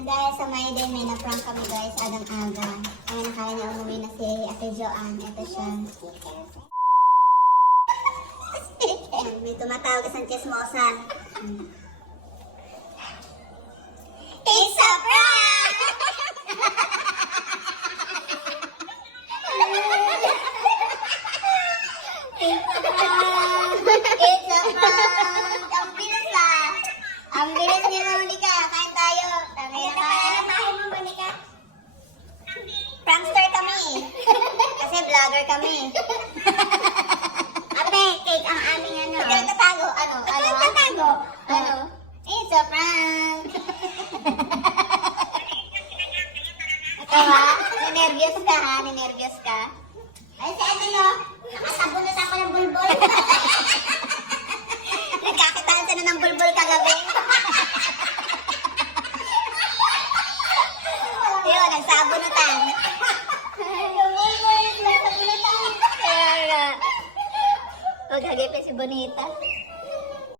Dahil sa my day, may na-prank kami guys, agang-aga. Kaya nakaya niya umuwi na si Ate Joanne. Ito siya. May tumatawag isang chismosan. It's a prank! It's a prank! It's a prank! Ang bilis ah! Ang bilis ni Monica! Kain tayo! Tangay na kain! Ano mo, Monica? Prankster kami! Kasi vlogger kami. Ate, cake ang aming ano. Nagtatago. Ano? Nagtatago. Ano? It's a prank! Ikaw ha? Ninervyos ka ha? Ninervyos ka? Ay, si ano no? Nakasabunot ako ng bulbul. Nagkakitaan siya na ng bulbul kagabi. Yun, nagsabunutan. Yung bulbul, nagsabunutan. Kaya nga. Huwag hagipin si Bonita.